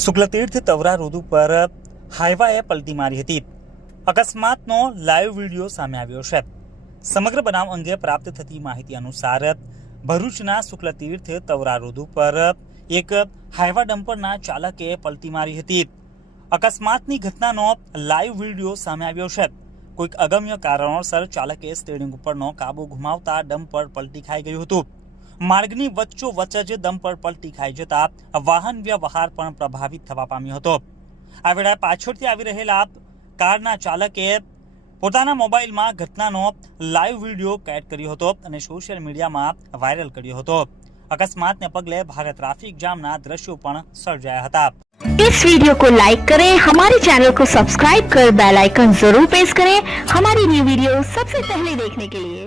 Shuklatirth Tavra road ઉપર હાઈવાએ પલટી મારી હતી. અકસ્માતનો લાઈવ વીડિયો સામે આવ્યો છે. સમગ્ર બનાવ અંગે પ્રાપ્ત થતી માહિતી અનુસાર ભરૂચના શુક્લતીર્થ તવરા રોડ ઉપર એક હાઈવા ડમ્પરના ચાલકે પલટી મારી હતી. અકસ્માતની ઘટનાનો લાઈવ વીડિયો સામે આવ્યો છે. કોઈક અગમ્ય કારણોસર ચાલકે સ્ટેરિંગ ઉપરનો કાબુ ગુમાવતા ડમ્પર પલટી ખાઈ ગયું હતું. માર્ગની વચ્ચો વચ્ચ જ ડમ્પર પલટી ખાઈ જતા વાહન વ્યવહાર પણ પ્રભાવિત થવા પામ્યો હતો આ વેળાએ પાછળથી આવી રહેલા કારના ચાલકે પોતાના મોબાઈલમાં ઘટનાનો લાઈવ વિડીયો કેદ કર્યો હતો અને સોશિયલ મીડિયામાં વાયરલ કર્યો હતો અકસ્માતને પગલે ભારે ટ્રાફિક જામના દ્રશ્યો પણ સર્જાયા હતા इस वीडियो को लाइक करें हमारे चैनल को सब्सक्राइब कर बेल आइकन जरूर प्रेस करें हमारी न्यू वीडियो सबसे पहले देखने के लिए